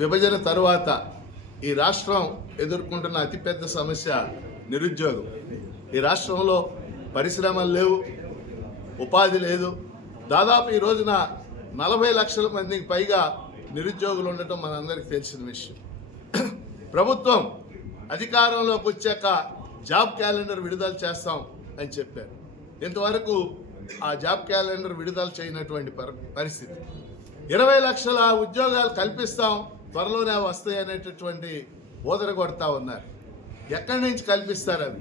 విభజన తరువాత ఈ రాష్ట్రం ఎదుర్కొంటున్న అతిపెద్ద సమస్య నిరుద్యోగం. ఈ రాష్ట్రంలో పరిశ్రమలు లేవు, ఉపాధి లేదు. దాదాపు ఈ రోజున 40 లక్షల మందికి పైగా నిరుద్యోగులు ఉండటం మనందరికీ తెలిసిన విషయం. ప్రభుత్వం అధికారంలోకి వచ్చాక జాబ్ క్యాలెండర్ విడుదల చేస్తాం అని చెప్పారు. ఇంతవరకు ఆ జాబ్ క్యాలెండర్ విడుదల చేయనటువంటి పరిస్థితి. 20 లక్షల ఉద్యోగాలు కల్పిస్తాం, త్వరలోనే వస్తాయి అనేటటువంటి ఓదర కొడతా ఉన్నారు. ఎక్కడి నుంచి కల్పిస్తారు అవి?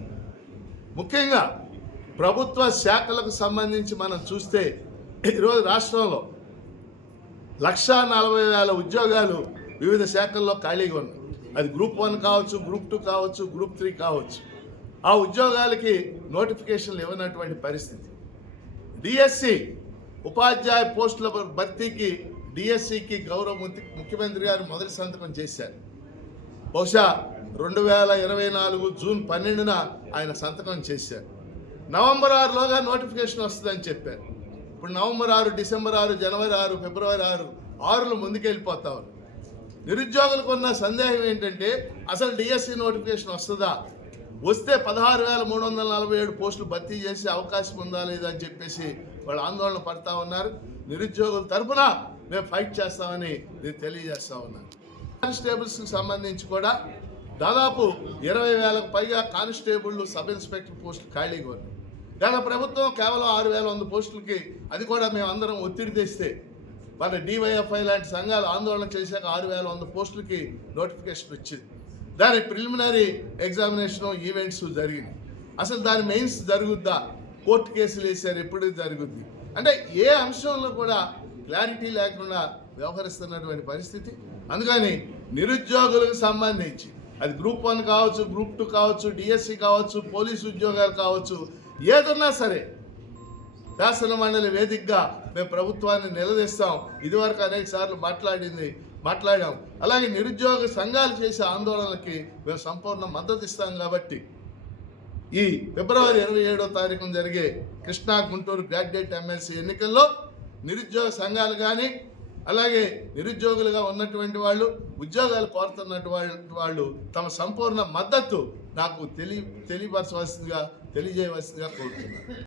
ముఖ్యంగా ప్రభుత్వ శాఖలకు సంబంధించి మనం చూస్తే ఈరోజు రాష్ట్రంలో 1,40,000 ఉద్యోగాలు వివిధ శాఖల్లో ఖాళీగా ఉన్నాయి. అది గ్రూప్ 1 కావచ్చు, గ్రూప్ 2 కావచ్చు, గ్రూప్ 3 కావచ్చు. ఆ ఉద్యోగాలకి నోటిఫికేషన్లు ఇవ్వనటువంటి పరిస్థితి. డిఎస్సి ఉపాధ్యాయ పోస్టుల భర్తీకి డిఎస్సికి గౌరవ ముఖ్యమంత్రి గారు మొదటి సంతకం చేశారు. బహుశా 2024 జూన్ 12న ఆయన సంతకం చేశారు. నవంబర్ 6లోగా నోటిఫికేషన్ వస్తుందని చెప్పారు. ఇప్పుడు నవంబర్ 6, డిసెంబర్ 6, జనవరి 6, ఫిబ్రవరి 6 ముందుకెళ్ళిపోతా ఉన్నారు. నిరుద్యోగులకు ఉన్న సందేహం ఏంటంటే అసలు డిఎస్సి నోటిఫికేషన్ వస్తుందా, వస్తే 16,347 పోస్టులు భర్తీ చేసే అవకాశం ఉందా లేదా అని చెప్పేసి వాళ్ళు ఆందోళన పడతా ఉన్నారు. నిరుద్యోగుల తరఫున మేము ఫైట్ చేస్తామని నేను తెలియజేస్తా ఉన్నాను. కానిస్టేబుల్స్కి సంబంధించి కూడా దాదాపు 20,000కు పైగా కానిస్టేబుళ్ళు, సబ్ ఇన్స్పెక్టర్ పోస్టులు ఖాళీగా ఉన్నాయి. గత ప్రభుత్వం కేవలం 6,100 పోస్టులకి, అది కూడా మేము అందరం ఒత్తిడి తెస్తే మన డివైఎఫ్ఐ లాంటి సంఘాలు ఆందోళన చేశాక 6,100 పోస్టులకి నోటిఫికేషన్ వచ్చింది. దాని ప్రిలిమినరీ ఎగ్జామినేషన్, ఈవెంట్స్ జరిగింది. అసలు దాని మెయిన్స్ జరుగుద్దా? కోర్టు కేసులు వేసారు, ఎప్పుడు జరుగుద్ది? అంటే ఏ అంశంలో కూడా క్లారిటీ లేకుండా వ్యవహరిస్తున్నటువంటి పరిస్థితి. అందుకని నిరుద్యోగులకు సంబంధించి అది గ్రూప్ 1 కావచ్చు, గ్రూప్ 2 కావచ్చు, డిఎస్సి కావచ్చు, పోలీసు ఉద్యోగాలు కావచ్చు, ఏదన్నా సరే శాసన మండలి వేదికగా మేము ప్రభుత్వాన్ని నిలదీస్తాం. ఇదివరకు అనేక సార్లు మాట్లాడాం. అలాగే నిరుద్యోగ సంఘాలు చేసే ఆందోళనలకి మేము సంపూర్ణ మద్దతు ఇస్తాం. కాబట్టి ఈ ఫిబ్రవరి 27వ తారీఖున జరిగే కృష్ణా గుంటూరు గ్రాడ్యుయేట్ ఎమ్మెల్సీ ఎన్నికల్లో నిరుద్యోగ సంఘాలు కానీ, అలాగే నిరుద్యోగులుగా ఉన్నటువంటి వాళ్ళు, ఉద్యోగాలు కోరుతున్నటువంటి వాళ్ళు తమ సంపూర్ణ మద్దతు నాకు తెలియజేయవలసిందిగా కోరుతున్నారు.